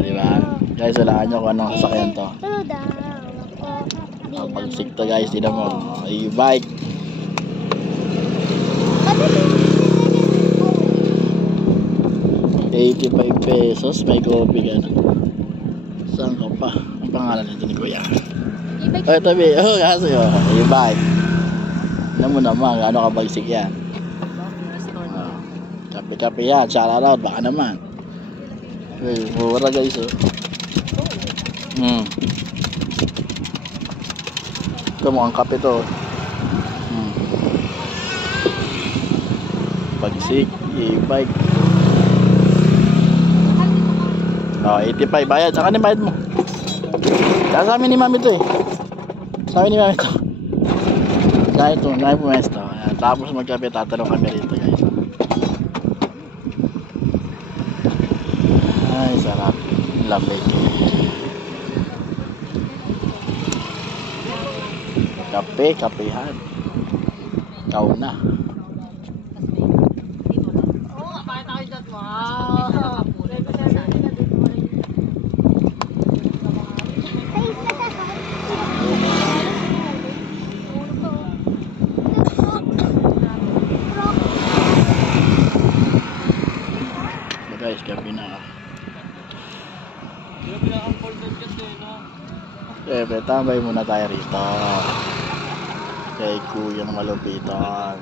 Di ba? Guys, walaan nyo kung anong sasakyan to. Pagsik to guys, tignan mo. E-bike. 85 pesos, may coffee ka na. Saan ka pa? Ang pangalan nito ni Kuya? Ay, tabi. Oh, kaso yun. E-bike. Tignan mo naman, ano ka bagsik yan. Kape-kape yan, shout out, baka naman. Uy, mura guys, oh. Ito mukhang kape to. Bagsik, e-bike. 85, bayad. Saka ni bayad mo. Kaya sa amin ni mami to eh. Sa amin ni mami to. Kaya ito, kaya pumesto. Tapos magkape, tatanong kami rito guys. Ay, sarap. Lamig. Kape, kapehan. Ikaw na. Guys, gabi na. Tambay muna tayo rito. Kay Kuya ng Malupitan.